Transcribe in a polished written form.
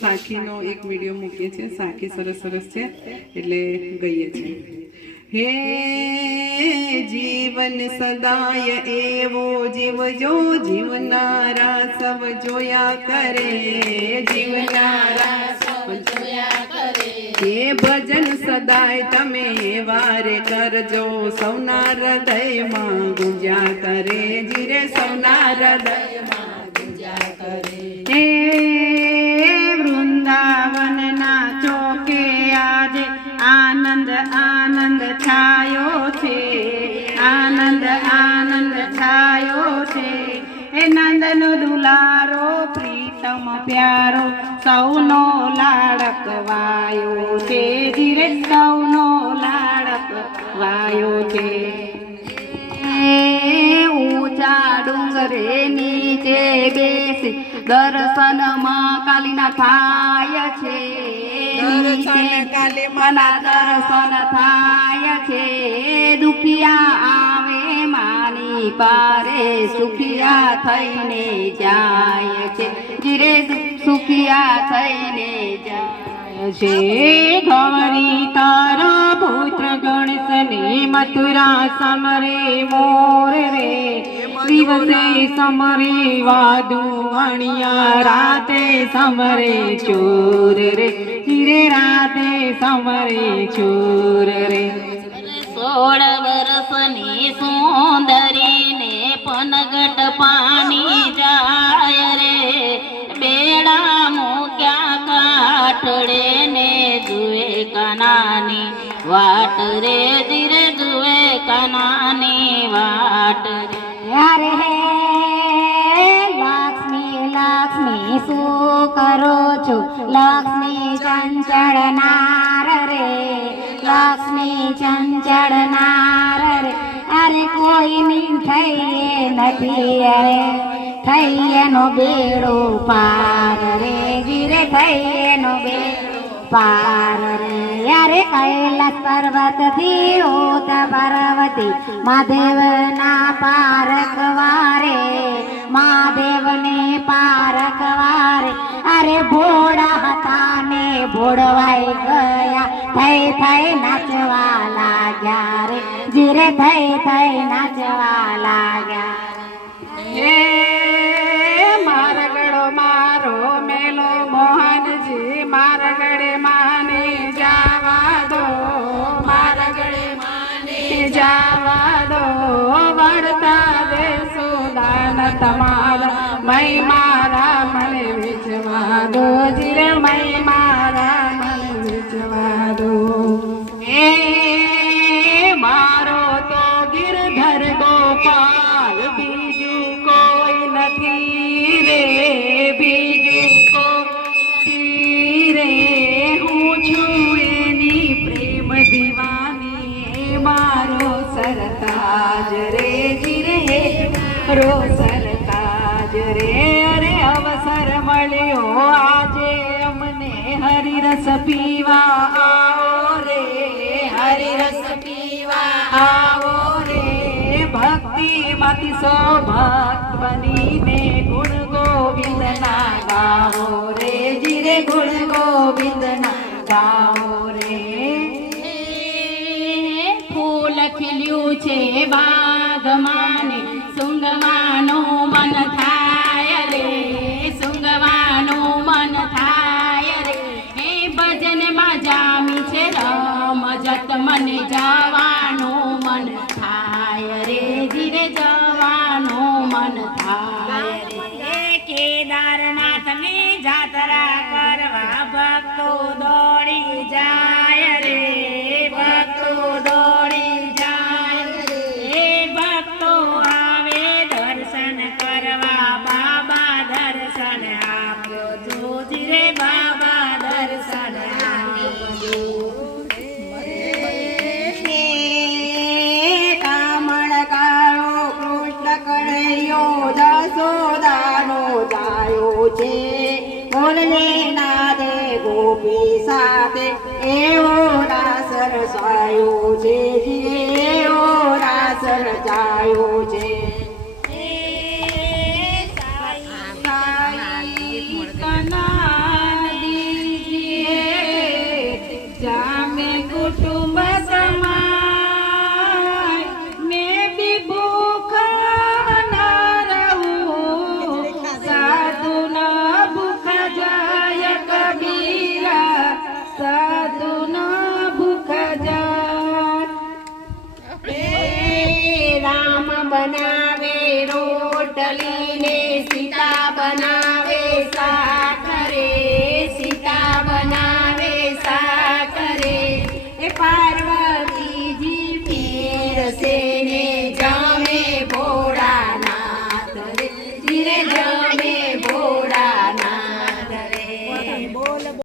સાખીનો એક વિડીયો મૂકીએ છીએ. સાખી સરસ સરસ છે એટલે ગઈએ છીએ. હે જીવન સદાય એવો જીવજો, જીવનારા સૌ જોયા કરે, જીવનારા સૌ જોયા કરે. હે ભજન સદાય તમે વારે કરજો, સૌના હૃદયમાં ગુંજ્યા કરે, જીરે સૌના હૃદયમાં ગુંજ્યા કરે. હે વૃંદાવનના ચોકે આજે આનંદ આનંદ છાયો છે, આનંદ આનંદ છાયો છે. હે નંદનો દુલારો પ્રીતમ પ્યારો, સૌનો લાડક વાયો છે, ધીરે સૌનો લાડક વાયો છે. ઊંચા ડુંગરે નીચે બેસી દર્શનમાં કાલીના થાય છે, મના દર્શન થાય છે. દુખિયા આવે માની પારે, સુખિયા થઈને જાય છે, ધીરે સુખિયા થઈને જાય છે. ગૌરી તારા પુત્ર ગણેશને મથુરા સમરે મોર રે, દિવસે સમરે વાદુ અણિયા, રાતે સમરે ચોર રે, ધીરે રાતે સમરે ચોર રે. 16 વર્ષની સુંદરીને પનગટ પાણી જાય રે, બેડા મૂક્યા કાઠડે ને જુએ કાનાની વાટ રે, ધીરે જુએ કાનાની વાટ રે. યારે હે લક્ષ્મી લક્ષ્મી શું કરો છો, લક્ષ્મી ચંચળ નાર રે, લક્ષ્મી ચંચળ નાર રે. અરે કોઈની થઈએ નથી, અરે થઈએનો બેડો પાર રે, ધીરે થઈએનો બેડો પાર રે. અરે કૈલાસ પર્વતથી હોત પાર્વતી મહાદેવના પારક વારે, મહાદેવને પારક વારે. અરે ભોળા હતા ને ભોળવાઈ ગયા, થઈ થઈ નાચવા લાગ્યા રે, ધીરે થઈ થઈ નાચવા લાગ્યા. હે મારગડો મારો મેલો મોહનજી, મારગડે માને જાવા દો, મારગડે માને જાવા દો. વળતા દેશો દાન તમારા, મય મારા મને વેચવા દો, જીરે મય મારા મને વેચવા દો. હે મારો તો ગિરધર ગોપાલ, બીજું કોઈ નથી રે, બીજું કોઈ રે. હું છું એની પ્રેમ દીવાની, મારો સરતાજ રે, જીરે મારો સરતાજ રે. અરે અવસર મળ્યો આજે અમને, હરિરસ પીવા આવો રે, હરિરસ પીવા આવો રે. ભક્તિ માંથી સૌ ભક્ત બનીને ગુણ ગોવિંદના ગાવો રે, જીરે ગુણ ગોવિંદના ગાવો રે. ફૂલ ખીલ્યું છે બાગમાને, સૂંઘવાનું મન થાય રે, સૂંઘવાનું મન થાય રે. હે ભજનમાં જામી છે રમજત, મને જવાનું મન થાય રે, ધીરે જવાનું મન થાય રે. કેદારનાથની જાત્રા કરવા ભક્તો દોડી જાય રે, ભક્તો દોડી જાય રે. ભક્તો આવે દર્શન કરવા, બાબા દર્શન આપજો, ધીરે બાબા દર્શન આપજો. કામણ કાળો કૃષ્ણ કળૈયો, જસોદાનો જાયો છે, બોલને નાદે ગોપી સાથે, એવો રાસ રચાયો છે, એવો રાસ રચાયો છે. સાઈ કના બદલીને સીતા